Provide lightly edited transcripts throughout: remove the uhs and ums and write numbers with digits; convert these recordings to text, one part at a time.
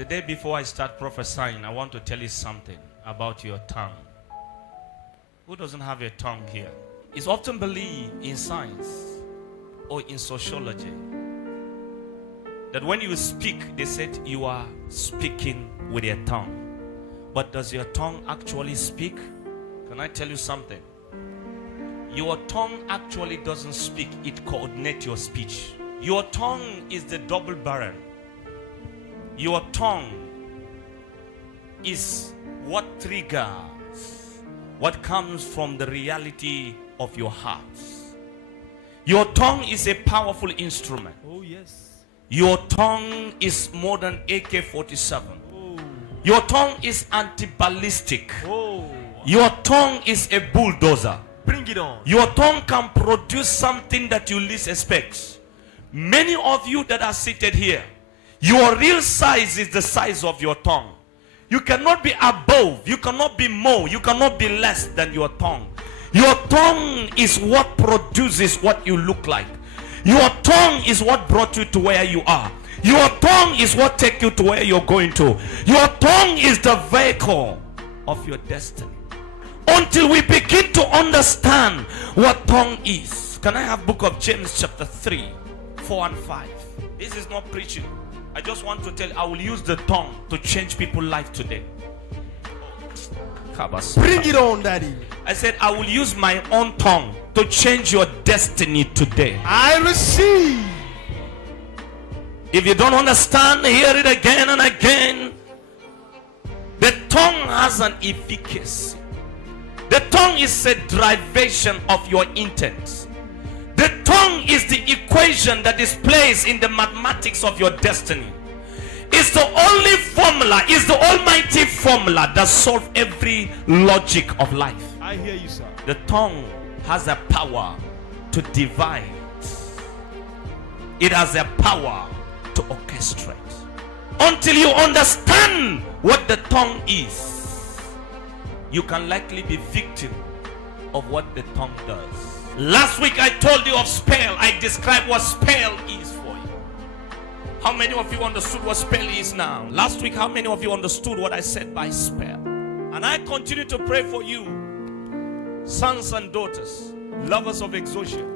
Today, before I start prophesying, I want to tell you something about your tongue. Who doesn't have a tongue here? It's often believed in science or in sociology that when you speak, they said you are speaking with your tongue. But does your tongue actually speak? Can I tell you something? Your tongue actually doesn't speak, it coordinates your speech. Your tongue is the double barrel. Your tongue is what triggers what comes from the reality of your heart. Your tongue is a powerful instrument. Oh, yes. Your tongue is more than AK-47. Oh. Your tongue is anti-ballistic. Oh. Your tongue is a bulldozer. Bring it on. Your tongue can produce something that you least expect. Many of you that are seated here, your real size is the size of your tongue. You cannot be above, you cannot be more, you cannot be less than your tongue. Your tongue is what produces what you look like. Your tongue is what brought you to where you are. Your tongue is what takes you to where you're going to. Your tongue is the vehicle of your destiny. Until we begin to understand what tongue is. Can I have book of James chapter 3, 4 and 5? This is not preaching. I just want to tell you, I will use the tongue to change people's life today. Bring it on, Daddy. I said, I will use my own tongue to change your destiny today. I receive. If you don't understand, hear it again and again. The tongue has an efficacy. The tongue is a derivation of your intent. The tongue is the equation that is placed in the mathematics of your destiny. It's the only formula, it's the almighty formula that solves every logic of life. I hear you, sir. The tongue has a power to divide. It has a power to orchestrate. Until you understand what the tongue is, you can likely be victim of what the tongue does. Last week I told you of spell. I described what spell is for you. How many of you understood what spell is now? Last week, how many of you understood what I said by spell? And I continue to pray for you, sons and daughters, lovers of exhaustion.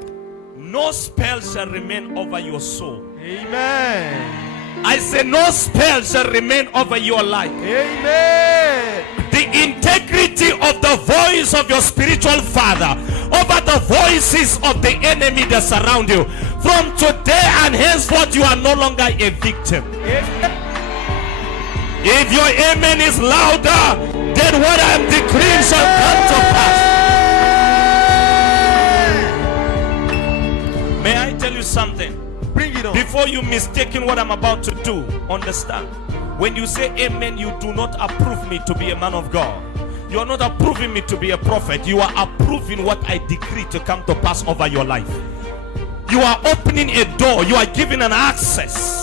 No spell shall remain over your soul. Amen. I say no spell shall remain over your life. Amen. The integrity of the voice of your spiritual father over the voices of the enemy that surround you. From today and henceforth, you are no longer a victim. If your amen is louder, then what I am decreeing shall come to pass. May I tell you something? Bring it on. Before you mistaken what I'm about to do, understand. When you say amen, you do not approve me to be a man of God. You are not approving me to be a prophet. You are approving what I decree to come to pass over your life. You are opening a door. You are giving an access.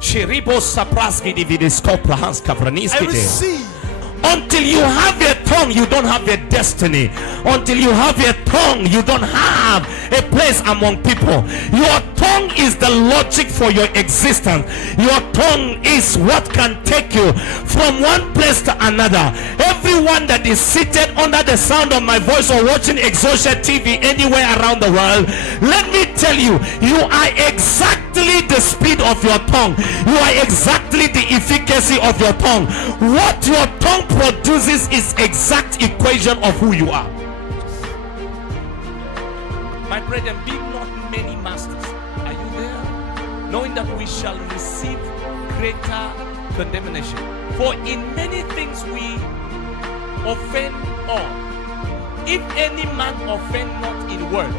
I receive. Until you have a tongue, you don't have a destiny. Until you have a tongue, you don't have a place among people. Your tongue is the logic for your existence. Your tongue is what can take you from one place to another. Everyone that is seated under the sound of my voice or watching Exhaustion TV anywhere around the world, let me tell you, you are exactly the speed of your tongue. You are exactly the efficacy of your tongue. What your tongue produces is exact equation of who you are. My brethren, be not many masters. Are you there? Knowing that we shall receive greater condemnation. For in many things we offend all. If any man offend not in word,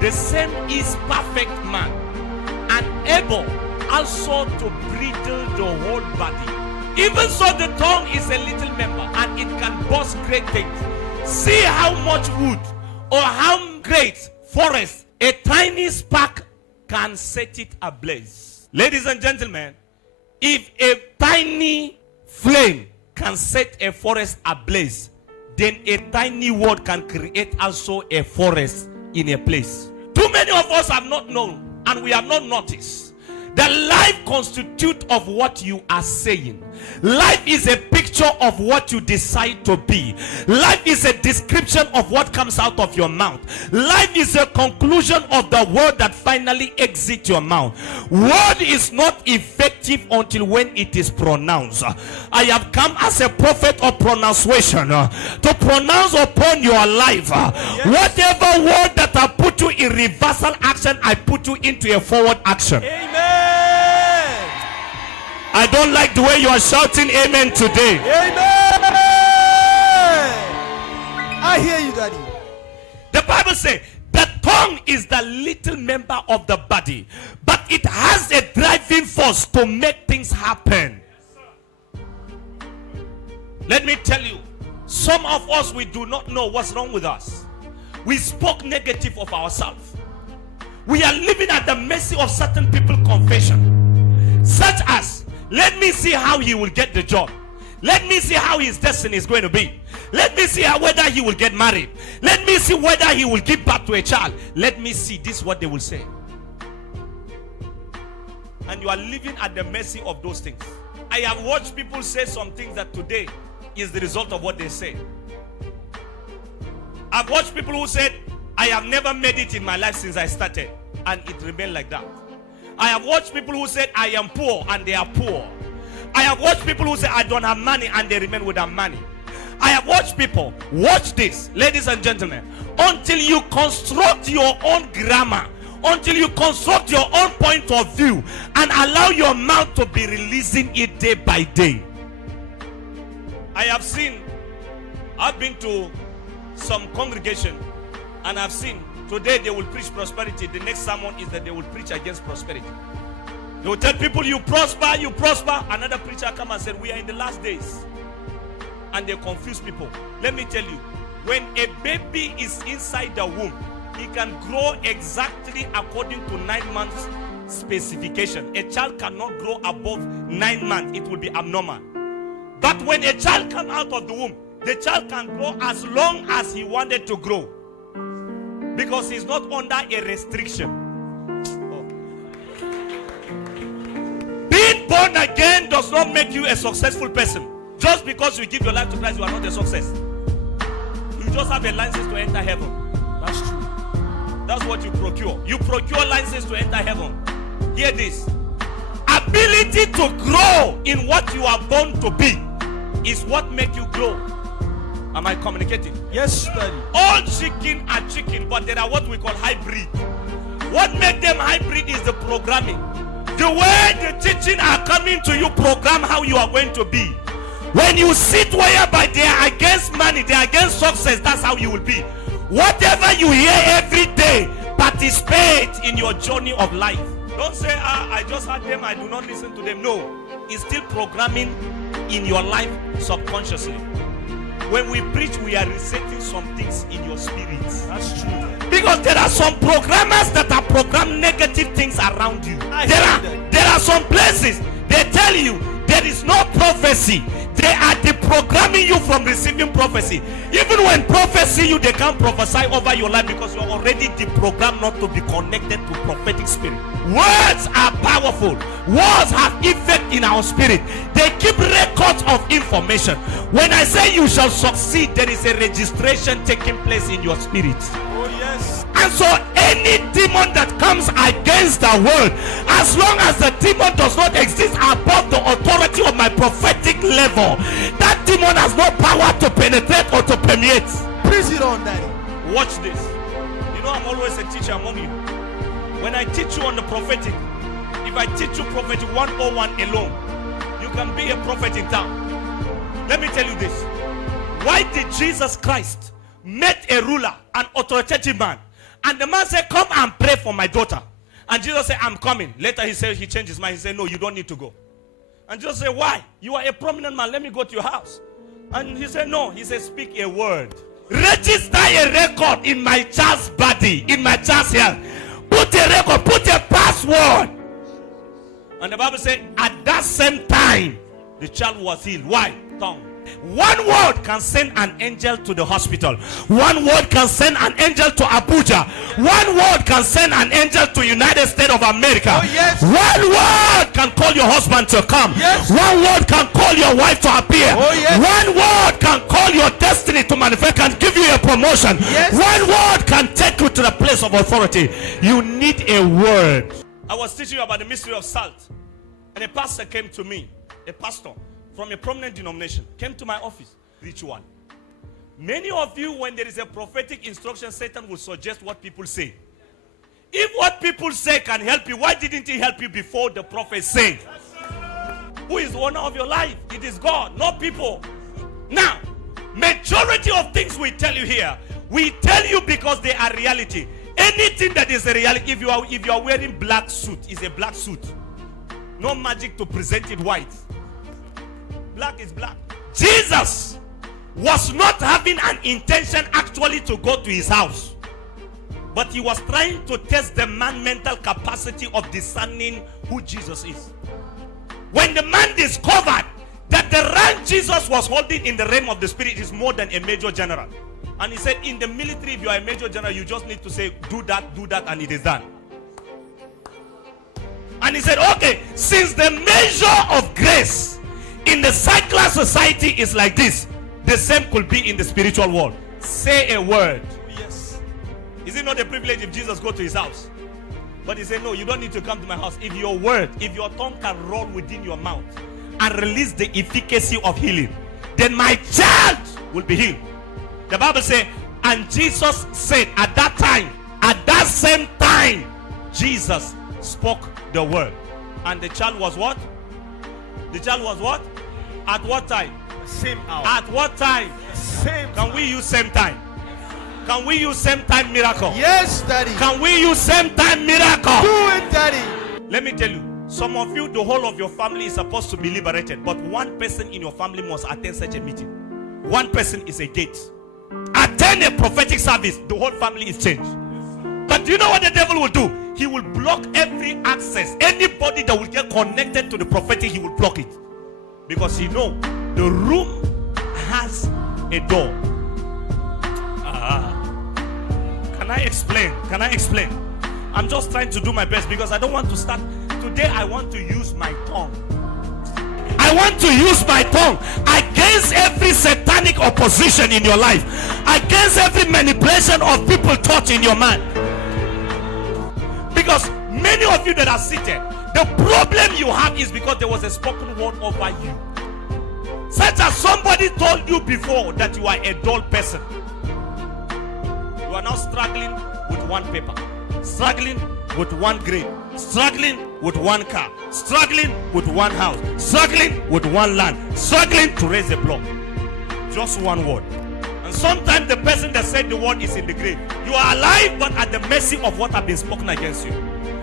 the same is perfect man, and able also to bridle the whole body. Even so, the tongue is a little member, and it can boast great things. See how much wood or how great forest a tiny spark can set it ablaze. Ladies and gentlemen, if a tiny flame can set a forest ablaze, then a tiny word can create also a forest in a place. Too many of us have not known, and we have not noticed The life constitutes of what you are saying. Life is a picture of what you decide to be. Life is a description of what comes out of your mouth. Life is a conclusion of the word that finally exits your mouth. Word is not effective until when it is pronounced. I have come as a prophet of pronunciation to pronounce upon your life. Whatever word that I put you in reversal action, I put you into a forward action. Amen. I don't like the way you are shouting amen today. Amen. I hear you, Daddy. The Bible says the tongue is the little member of the body, but it has a driving force to make things happen. Let me tell you, some of us, we do not know what's wrong with us. We spoke negative of ourselves. We are living at the mercy of certain people's confession, such as, let me see how he will get the job. Let me see how his destiny is going to be. Let me see whether he will get married. Let me see whether he will give birth to a child. Let me see. This is what they will say. And you are living at the mercy of those things. I have watched people say some things that today is the result of what they say. I've watched people who said, I have never made it in my life since I started, and it remained like that. I have watched people who said, I am poor, and they are poor. I have watched people who say, I don't have money, and they remain without money. I have watched people, watch this, ladies and gentlemen, until you construct your own grammar, until you construct your own point of view, and allow your mouth to be releasing it day by day. I've been to some congregation, and I've seen, today they will preach prosperity. The next sermon is that they will preach against prosperity. They will tell people, you prosper, you prosper. Another preacher come and said, we are in the last days. And they confuse people. Let me tell you, when a baby is inside the womb, he can grow exactly according to 9 months specification. A child cannot grow above 9 months. It will be abnormal. But when a child comes out of the womb, the child can grow as long as he wanted to grow, because he's not under a restriction. Being born again does not make you a successful person. Just because you give your life to Christ, you are not a success. You just have a license to enter heaven. That's true. That's what you procure. You procure license to enter heaven. Hear this. Ability to grow in what you are born to be is what makes you grow. Am I communicating? Yes, Daddy. All chicken are chicken, but there are what we call hybrid. What makes them hybrid is the programming. The way the teaching are coming to you, program how you are going to be. When you sit whereby they are against money, they are against success, that's how you will be. Whatever you hear every day, participate in your journey of life. Don't say, I just heard them, I do not listen to them. No, it's still programming in your life subconsciously. When we preach, we are resetting some things in your spirit. That's true. Because there are some programmers that are programmed negative things around you. There are some places they tell you there is no prophecy. They are deprogramming you from receiving prophecy. Even when prophecy you, they can't prophesy over your life because you are already deprogrammed not to be connected to prophetic spirit. Words are powerful. Words have effect in our spirit. They keep records of information. When I say you shall succeed, there is a registration taking place in your spirit. Oh yes. And so any demon that comes against the word, as long as the demon does not exist above the authority of my prophetic level, that demon has no power to penetrate or to permeate. Preach it on, Daddy. Watch this. You know, I'm always a teacher among you. When I teach you on the prophetic, if I teach you prophetic 101 alone, you can be a prophet in town. Let me tell you this. Why did Jesus Christ met a ruler, an authoritative man, and the man said, come and pray for my daughter? And Jesus said, I'm coming. Later he said, he changed his mind. He said, no, you don't need to go. And Jesus said, why? You are a prominent man. Let me go to your house. And he said, no. He said, speak a word. Register a record in my child's body, in my child's health. Put a record, put a password. And the Bible said, at that same time, the child was healed. Why? Tongue. One word can send an angel to the hospital. One word can send an angel to Abuja. One word can send an angel to United States of America. Oh, yes. One word can call your husband to come. Yes. One word can call your wife to appear. Oh, yes. One word can call your destiny to manifest, can give you a promotion. Yes. One word can take you to the place of authority. You need a word. I was teaching you about the mystery of salt, and a pastor came to me, a pastor from a prominent denomination, came to my office. Ritual. Many of you, when there is a prophetic instruction, Satan will suggest what people say. If what people say can help you, why didn't he help you before the prophet said? Who is the owner of your life? It is God, not people. Now, majority of things we tell you here, we tell you because they are reality. Anything that is a reality, if you are wearing black suit, is a black suit. No magic to present it white. Black is black. Jesus was not having an intention actually to go to his house, but he was trying to test the man's mental capacity of discerning who Jesus is. When the man discovered that the rank Jesus was holding in the realm of the spirit is more than a major general, and he said, in the military, if you are a major general, you just need to say, do that, and it is done. And he said, okay, since the measure of grace in the secular society is like this, the same could be in the spiritual world. Say a word. Yes. Is it not a privilege if Jesus go to his house? But he said, no, you don't need to come to my house. If your word, if your tongue can roll within your mouth and release the efficacy of healing, then my child will be healed. The Bible says, and Jesus said at that time, at that same time, Jesus spoke the word. And the child was what? The child was what? At what time? Same hour. At what time? Same. Can we use same time? Can we use same time miracle? Yes, Daddy. Can we use same time miracle? Do it, Daddy. Let me tell you, some of you, the whole of your family is supposed to be liberated, but one person in your family must attend such a meeting. One person is a gate. Attend a prophetic service, the whole family is changed. But do you know what the devil will do? He will block every access. Anybody that will get connected to the prophetic, he will block it. Because he knows the room has a door. Can I explain? Can I explain? I'm just trying to do my best because I don't want to start. Today I want to use my tongue. I want to use my tongue against every satanic opposition in your life, against every manipulation of people thought in your mind. Because many of you that are seated, the problem you have is because there was a spoken word over you. Such as somebody told you before that you are a dull person. You are now struggling with one paper, struggling with one grade, struggling with one car, struggling with one house, struggling with one land, struggling to raise a block. Just one word. And sometimes the person that said the word is in the grave. You are alive but at the mercy of what has been spoken against you.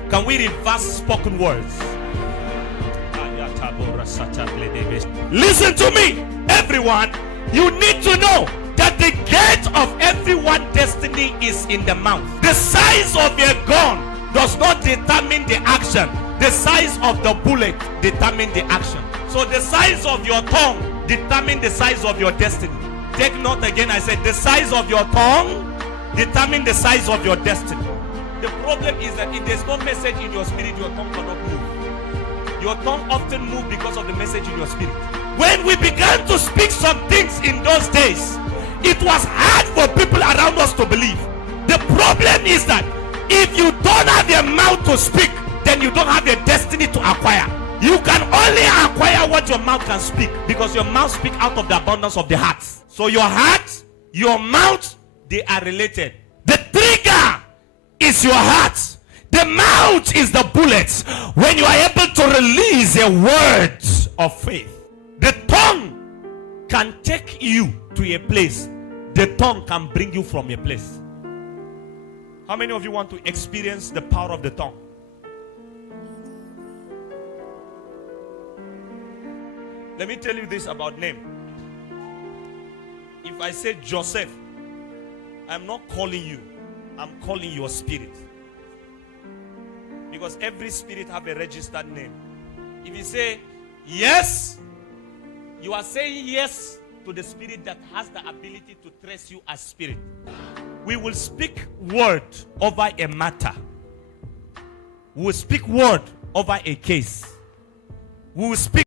Can we reverse spoken words? Listen to me, everyone. You need to know that the gate of everyone's destiny is in the mouth. The size of your gun does not determine the action. The size of the bullet determines the action. So the size of your tongue determines the size of your destiny. Take note again, I said the size of your tongue determines the size of your destiny. The problem is that if there's no message in your spirit, your tongue cannot move. Your tongue often moves because of the message in your spirit. When we began to speak some things in those days, it was hard for people around us to believe. The problem is that if you don't have a mouth to speak, then you don't have a destiny to acquire. You can only acquire what your mouth can speak, because your mouth speaks out of the abundance of the heart. So your heart, your mouth, they are related. The trigger is your heart. The mouth is the bullets. When you are able to release a word of faith, the tongue can take you to a place. The tongue can bring you from a place. How many of you want to experience the power of the tongue? Let me tell you this about name. If I say Joseph, I'm not calling you, I'm calling your spirit. Because every spirit have a registered name. If you say yes, you are saying yes to the spirit that has the ability to trace you as spirit. We will speak word over a matter. We will speak word over a case. We will speak